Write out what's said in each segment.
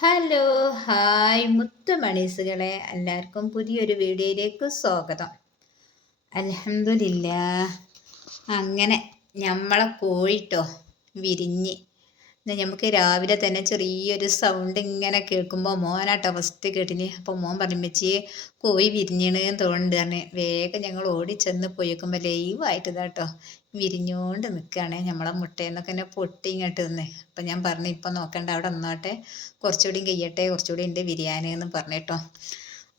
Hello hi മുത്തുമണീസുകളെ. എല്ലാവർക്കും പുതിയൊരു വീഡിയോയിലേക്ക് സ്വാഗതം. അലഹമില്ല അങ്ങനെ നമ്മളെ കോഴിട്ടോ വിരിഞ്ഞ് നമുക്ക് രാവിലെ തന്നെ ചെറിയൊരു സൗണ്ട് ഇങ്ങനെ കേൾക്കുമ്പോൾ മോനാട്ടോ ഫസ്റ്റ് കേട്ടിന്. അപ്പോൾ മോൻ പറഞ്ഞു കോഴി വിരിഞ്ഞണ് തോന്നുന്നുണ്ട് വേഗം ഞങ്ങൾ ഓടി ചെന്ന് പോയിക്കുമ്പോൾ ലൈവായിട്ട് ഇതാട്ടോ വിരിഞ്ഞുകൊണ്ട് നിൽക്കുകയാണ് നമ്മളെ മുട്ടയെന്നൊക്കെ എന്നെ പൊട്ടി ഇങ്ങോട്ട് നിന്ന്. അപ്പം ഞാൻ പറഞ്ഞു ഇപ്പം നോക്കണ്ട അവിടെ നിന്നോട്ടെ. കുറച്ചുകൂടി കഴിയട്ടെ കുറച്ചുകൂടി ഉണ്ട് എന്ന് പറഞ്ഞിട്ടോ.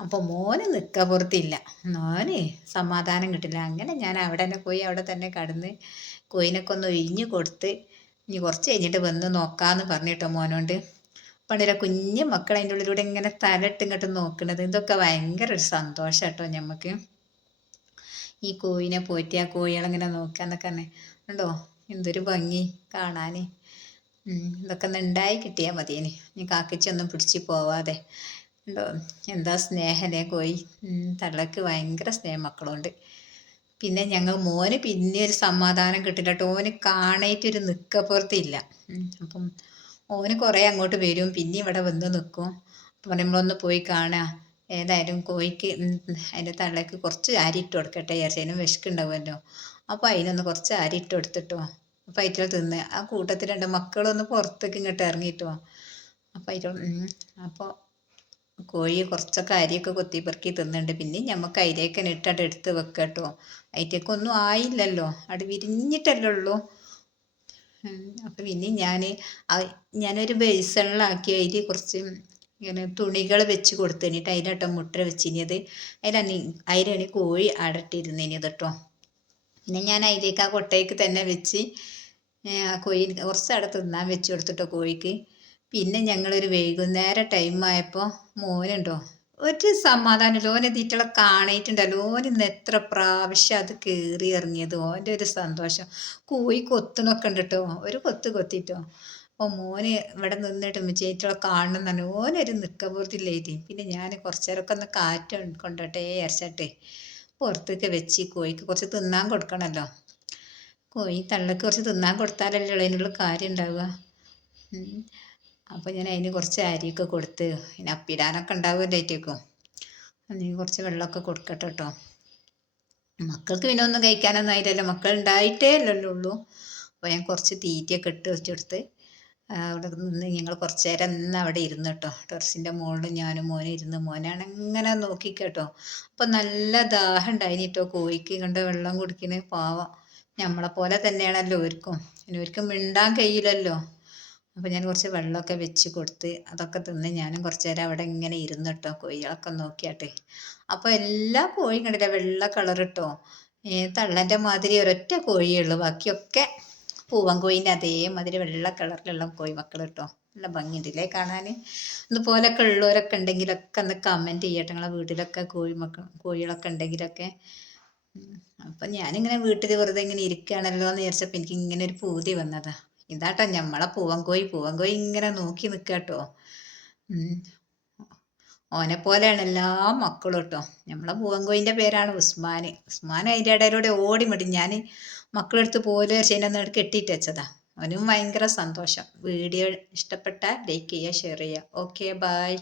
അപ്പോൾ മോന് നിൽക്കാൻ പുറത്തില്ല. മോന് സമാധാനം കിട്ടില്ല. അങ്ങനെ ഞാൻ അവിടെ തന്നെ പോയി അവിടെ തന്നെ കടന്ന് കോയിനൊക്കെ ഒന്ന് ഒഴിഞ്ഞു കൊടുത്ത് ഇനി കുറച്ച് കഴിഞ്ഞിട്ട് വന്ന് നോക്കാന്ന് പറഞ്ഞിട്ടോ മോനോണ്ട്. പണ്ടില്ല കുഞ്ഞു മക്കൾ അതിന്റെ ഉള്ളിലൂടെ ഇങ്ങനെ തലയിട്ട് ഇങ്ങോട്ട് നോക്കണത്. ഇതൊക്കെ ഭയങ്കര ഒരു സന്തോഷം കേട്ടോ ഞമ്മക്ക്. ഈ കോഴിനെ പോറ്റി ആ കോഴികളിങ്ങനെ നോക്കുക എന്നൊക്കെ തന്നെ ഉണ്ടോ എന്തൊരു ഭംഗി കാണാൻ ഇതൊക്കെ ഒന്ന് ഉണ്ടായി കിട്ടിയാൽ മതിയേനെ ഇനി. കാക്കിച്ചൊന്നും പിടിച്ച് പോവാതെ. ഉണ്ടോ എന്താ സ്നേഹനെ കോഴി തള്ളക്ക് ഭയങ്കര സ്നേഹം മക്കളുണ്ട്. പിന്നെ ഞങ്ങൾ മോന് പിന്നെ ഒരു സമാധാനം കിട്ടില്ല. കേട്ടോ ഓന് കാണായിട്ടൊരു നിക്കപ്പുറത്തില്ല. അപ്പം ഓന് കുറേ അങ്ങോട്ട് വരും. പിന്നെ ഇവിടെ വന്ന് നിൽക്കും അപ്പം നമ്മളൊന്ന് പോയി കാണുക ഏതായാലും കോഴിക്ക് അതിന്റെ തള്ളക്ക് കുറച്ച് അരി ഇട്ട് കൊടുക്കട്ടെ വിചാരിച്ചു. വിശക്കുണ്ടാവുമല്ലോ. അപ്പോൾ അതിനൊന്ന് കുറച്ച് അരി ഇട്ട് കൊടുത്തിട്ടോ. അപ്പോൾ അതിൽ തിന്ന്. ആ കൂട്ടത്തിലുണ്ട്. മക്കളൊന്ന് പുറത്തേക്ക് ഇങ്ങോട്ട് ഇറങ്ങിയിട്ടോ അപ്പോൾ അയറ്റോ അപ്പോൾ കോഴി കുറച്ചൊക്കെ അരിയൊക്കെ കൊത്തിപ്പെറുക്കി തിന്നുന്നുണ്ട്. പിന്നെ നമുക്ക് അതിലേക്ക് ഇട്ടിട്ട് എടുത്ത് വെക്കുക കേട്ടോ അതിലേക്കൊന്നും ആയില്ലല്ലോ. അത് വിരിഞ്ഞിട്ടല്ലേ ഉള്ളൂ. അപ്പം പിന്നെ ഞാൻ ഞാനൊരു ബേസണിലാക്കി അതിൽ കുറച്ച് ഇങ്ങനെ തുണികൾ വെച്ച് കൊടുത്തു കഴിഞ്ഞിട്ട് അതിലാട്ടോ മുട്ട വെച്ചിനിയത്. അതിലാണ് അതിലാണ് കോഴി അടട്ടിരുന്നതിന് കേട്ടോ പിന്നെ ഞാൻ അതിലേക്ക് ആ കൊട്ടയ്ക്ക് തന്നെ വെച്ച് കോഴി കുറച്ച് അവിടെ തിന്നാൻ വെച്ച് കൊടുത്തിട്ടോ കോഴിക്ക്. പിന്നെ ഞങ്ങളൊരു വൈകുന്നേരം ടൈം ആയപ്പോൾ മോനുണ്ടോ ഒരു സമാധാനമില്ല. ഓനെ തീറ്റളെ കാണിയിട്ടുണ്ടല്ലോ ഓനിന്ന് എത്ര പ്രാവശ്യം അത് കയറി ഇറങ്ങിയത്. ഓന്റെ ഒരു സന്തോഷം. കോഴി കൊത്തുന്നൊക്കെ ഉണ്ട് കേട്ടോ ഒരു കൊത്ത് കൊത്തിട്ടോ. അപ്പോൾ മോന് ഇവിടെ നിന്നിട്ട് ചേറ്റികളെ കാണണം തന്നെ ഓനൊരു നിൽക്കപ്പുറത്തില്ലേതി പിന്നെ ഞാൻ കുറച്ച് നേരമൊക്കെ ഒന്ന് കാറ്റ് കൊണ്ടോട്ടെ അരച്ചട്ടെ പുറത്തേക്ക് വെച്ച് കോഴിക്ക് കുറച്ച് തിന്നാൻ കൊടുക്കണമല്ലോ കോഴി തള്ളക്ക് കുറച്ച് തിന്നാൻ കൊടുത്താലല്ലേ അതിനുള്ള കാര്യം ഉണ്ടാവുക. അപ്പോൾ ഞാൻ അതിന് കുറച്ച് അരിയൊക്കെ കൊടുത്ത് പിന്നെ അപ്പിടാനൊക്കെ ഉണ്ടാവുമല്ലോ ഏറ്റേക്കും കുറച്ച് വെള്ളമൊക്കെ കൊടുക്കട്ടെ കേട്ടോ. മക്കൾക്ക് പിന്നെ ഒന്നും കഴിക്കാനൊന്നും ആയില്ലല്ലോ. മക്കൾ ഉണ്ടായിട്ടേ അല്ലല്ലോ ഉള്ളൂ അപ്പോൾ ഞാൻ കുറച്ച് തീറ്റയൊക്കെ ഇട്ട് വെച്ചെടുത്ത് അവിടെ നിന്ന് ഞങ്ങൾ കുറച്ച് നേരം ഇന്ന് അവിടെ ഇരുന്നു കേട്ടോ. ടെറസിന്റെ മുകളിൽ ഞാനും മോനെ ഇരുന്ന് മോനാണ് അങ്ങനെ നോക്കി കേട്ടോ അപ്പോൾ നല്ല ദാഹം ഉണ്ടായിന് കേട്ടോ കോഴിക്ക് കണ്ട് വെള്ളം കുടിക്കുന്നത് പാവം. നമ്മളെ പോലെ തന്നെയാണല്ലോ ഓർക്കും. പിന്നെ ഓർക്കും മിണ്ടാൻ കഴിയില്ലല്ലോ. അപ്പോൾ ഞാൻ കുറച്ച് വെള്ളമൊക്കെ വെച്ച് കൊടുത്ത് അതൊക്കെ തിന്ന് ഞാനും കുറച്ച് നേരം അവിടെ ഇങ്ങനെ ഇരുന്ന് കേട്ടോ കോഴികളൊക്കെ നോക്കിയാട്ടെ. അപ്പോൾ എല്ലാ കോഴിയും കണ്ടില്ല വെള്ള കളർ കേട്ടോ തള്ളന്റെ മാതിരി ഒരൊറ്റ കോഴിയേ ഉള്ളൂ. ബാക്കിയൊക്കെ പൂവൻ കോഴിന്റെ അതേമാതിരി വെള്ള കളറിലുള്ള കോഴി മക്കൾ കേട്ടോ നല്ല ഭംഗിയുണ്ടല്ലേ കാണാൻ ഇതുപോലൊക്കെ ഉള്ളവരൊക്കെ ഉണ്ടെങ്കിലൊക്കെ ഒന്ന് കമന്റ് ചെയ്യട്ടെ. നിങ്ങളെ വീട്ടിലൊക്കെ കോഴി മക്കൾ കോഴികളൊക്കെ ഉണ്ടെങ്കിലൊക്കെ. അപ്പം ഞാനിങ്ങനെ വീട്ടിൽ വെറുതെ ഇങ്ങനെ ഇരിക്കുകയാണല്ലോ എന്ന് വിചാരിച്ചപ്പോൾ എനിക്ക് ഇങ്ങനെ ഒരു പൂതി വന്നതാണ് ഇതാട്ടോ ഞമ്മളെ പൂവൻകോഴി പൂവൻകോഴി ഇങ്ങനെ നോക്കി നിൽക്കാട്ടോ ഓനെ പോലെയാണ് എല്ലാ മക്കളും കേട്ടോ നമ്മളെ പൂവൻകോയിന്റെ പേരാണ് ഉസ്മാൻ ഉസ്മാൻ അതിന്റെ ഇടയിലൂടെ ഓടി മടി. ഞാൻ മക്കളെടുത്ത് പോലെ ചേനെ കെട്ടിയിട്ട് വെച്ചതാ. അവനും ഭയങ്കര സന്തോഷം. വീഡിയോ ഇഷ്ടപ്പെട്ട ലൈക്ക് ചെയ്യുക ഷെയർ ചെയ്യുക. Okay bye